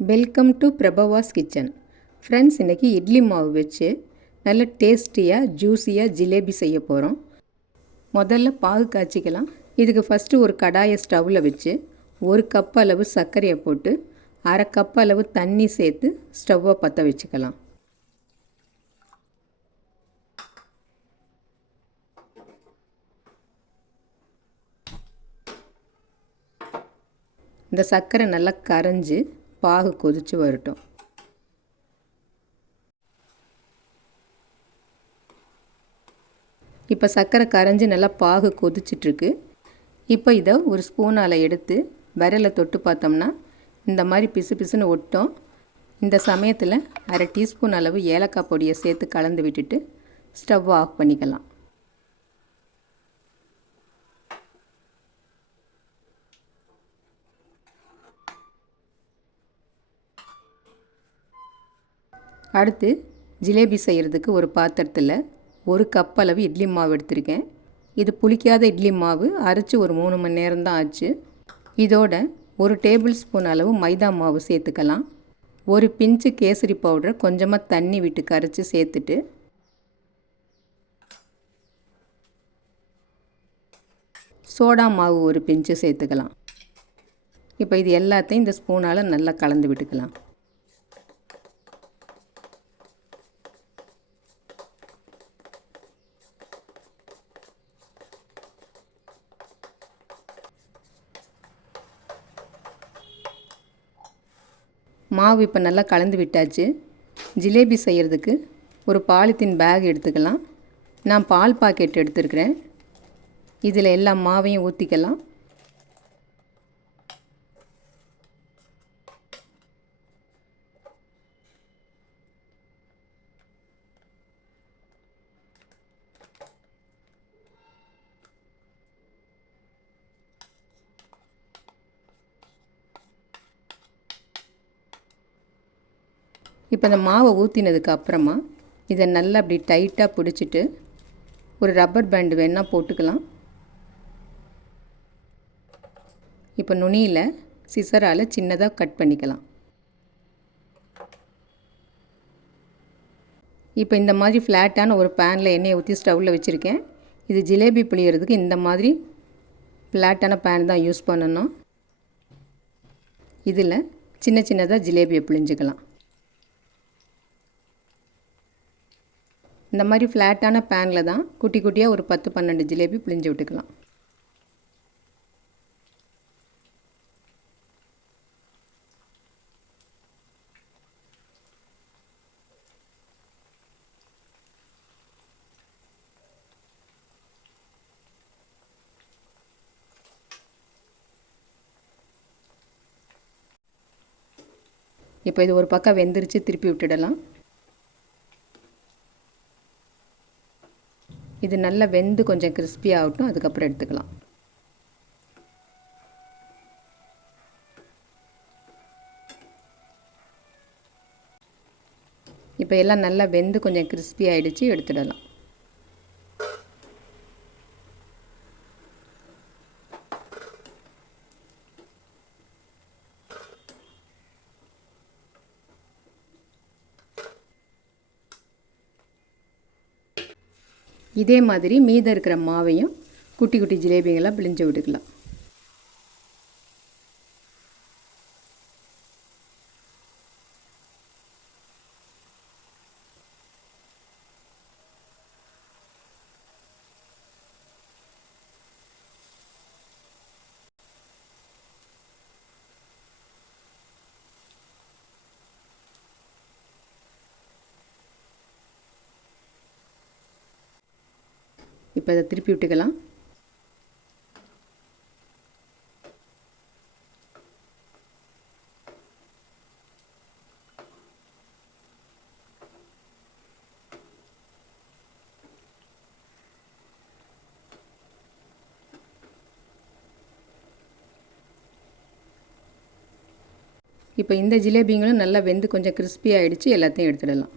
Welcome to Prabhavas kitchen friends இன்றைக்கி இட்லி மாவு வச்சு நல்ல டேஸ்டியாக ஜூஸியாக ஜிலேபி செய்ய போகிறோம் முதல்ல பாகு காய்ச்சிக்கலாம். இதுக்கு ஃபஸ்ட்டு ஒரு கடாயை ஸ்டவ்வில் வச்சு ஒரு கப் அளவு சர்க்கரையை போட்டு அரை கப் அளவு தண்ணி சேர்த்து ஸ்டவ்வை பற்ற வச்சுக்கலாம். இந்த சர்க்கரை நல்லா கரைஞ்சி பாகு கொதித்து வரட்டும். இப்போ சர்க்கரை கரைஞ்சி நல்லா பாகு கொதிச்சிட்ருக்கு. இப்போ இதை ஒரு ஸ்பூனால் எடுத்து விரலை தொட்டு பார்த்தோம்னா இந்த மாதிரி பிசு பிசுன்னு ஒட்டும். இந்த சமயத்தில் அரை டீஸ்பூன் அளவு ஏலக்காய் பொடியை சேர்த்து கலந்து விட்டுட்டு ஸ்டவ் ஆஃப் பண்ணிக்கலாம். அடுத்து ஜிலேபி செய்கிறதுக்கு ஒரு பாத்திரத்தில் ஒரு கப் அளவு இட்லி மாவு எடுத்திருக்கேன். இது புளிக்காத இட்லி மாவு அரைச்சி ஒரு மூணு மணி நேரம் தான் ஆச்சு. இதோட ஒரு டேபிள் ஸ்பூன் அளவு மைதா மாவு சேர்த்துக்கலாம். ஒரு பிஞ்சு கேசரி பவுடர் கொஞ்சமாக தண்ணி விட்டு கரைச்சி சேர்த்துட்டு சோடா மாவு ஒரு பிஞ்சு சேர்த்துக்கலாம். இப்போ இது எல்லாத்தையும் இந்த ஸ்பூனால் நல்லா கலந்து விட்டுக்கலாம். மாவு இப்போ நல்லா கலந்து விட்டாச்சு. ஜிலேபி செய்கிறதுக்கு ஒரு பாலித்தீன் பேக் எடுத்துக்கலாம். நான் பால் பாக்கெட் எடுத்துருக்கிறேன். இதில் எல்லா மாவையும் ஊற்றிக்கலாம் இப்போ இந்த மாவை ஊற்றினதுக்கு அப்புறமா இதை நல்லா அப்படி டைட்டாக பிடிச்சிட்டு ஒரு ரப்பர் பேண்டு வேணால் போட்டுக்கலாம். இப்போ நுனியில் சிசரால் சின்னதாக கட் பண்ணிக்கலாம். இப்போ இந்த மாதிரி ஃப்ளாட்டான ஒரு பேனில் எண்ணெயை ஊற்றி ஸ்டவ்வில் வச்சுருக்கேன். இது ஜிலேபி புளியறதுக்கு இந்த மாதிரி ஃப்ளாட்டான பேன் தான் யூஸ் பண்ணணும். இதில் சின்ன சின்னதாக ஜிலேபியை புளிஞ்சிக்கலாம் இந்த மாதிரி ஃப்ளாட்டான பேனில் தான் குட்டி குட்டியாக ஒரு பத்து பன்னெண்டு ஜிலேபி புளிஞ்சு விட்டுக்கலாம். இப்போ இது ஒரு பக்கம் வெந்துருச்சு திருப்பி விட்டுடலாம். இது நல்லா வெந்து கொஞ்சம் கிறிஸ்பி ஆகட்டும் அதுக்கப்புறம் எடுத்துக்கலாம். இப்போ எல்லாம் நல்லா வெந்து கொஞ்சம் கிறிஸ்பி ஆகிடுச்சு எடுத்துடலாம். இதே மாதிரி மீதம் இருக்கிற மாவையும் குட்டி குட்டி ஜிலேபிங்களாக பிழிஞ்சு விட்டுக்கலாம். இப்போ அதை திருப்பி விட்டுக்கலாம். இப்போ இந்த ஜிலேபிங்களும் நல்லா வெந்து கொஞ்சம் கிறிஸ்பி ஆகிடுச்சு எல்லாத்தையும் எடுத்துடலாம்.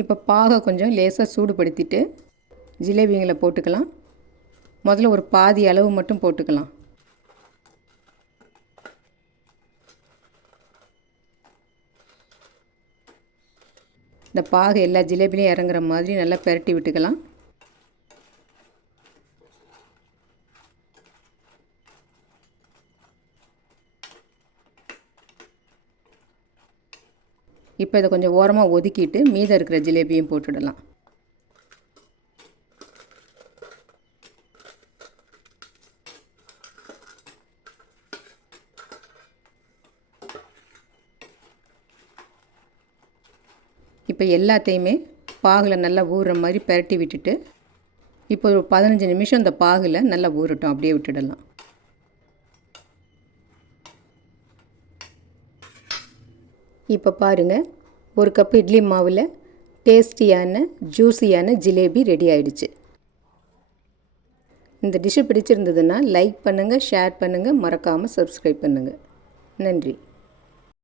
இப்போ பாகை கொஞ்சம் லேசாக சூடுபடுத்திட்டு ஜிலேபிங்களை போட்டுக்கலாம். முதல்ல ஒரு பாதி அளவு மட்டும் போட்டுக்கலாம். இந்த பாகை எல்லா ஜிலேபிலையும் இறங்குற மாதிரி நல்லா பெரட்டி விட்டுக்கலாம். இப்போ இதை கொஞ்சம் ஓரமாக ஒதுக்கிட்டு மீதம் இருக்கிற ஜிலேபியும் போட்டுடலாம். இப்போ எல்லாத்தையுமே பாகில் நல்லா ஊறுற மாதிரி பெரட்டி விட்டுட்டு இப்போ ஒரு பதினஞ்சு நிமிஷம் இந்த பாகில் நல்லா ஊறட்டும் அப்படியே விட்டுடலாம். இப்போ பாருங்கள் ஒரு கப்பு இட்லி மாவில் டேஸ்டியான ஜூஸியான ஜிலேபி ரெடி ஆயிடுச்சு. இந்த டிஷ்ஷு பிடிச்சிருந்ததுன்னா லைக் பண்ணுங்கள் ஷேர் பண்ணுங்கள் மறக்காமல் சப்ஸ்கிரைப் பண்ணுங்கள் நன்றி.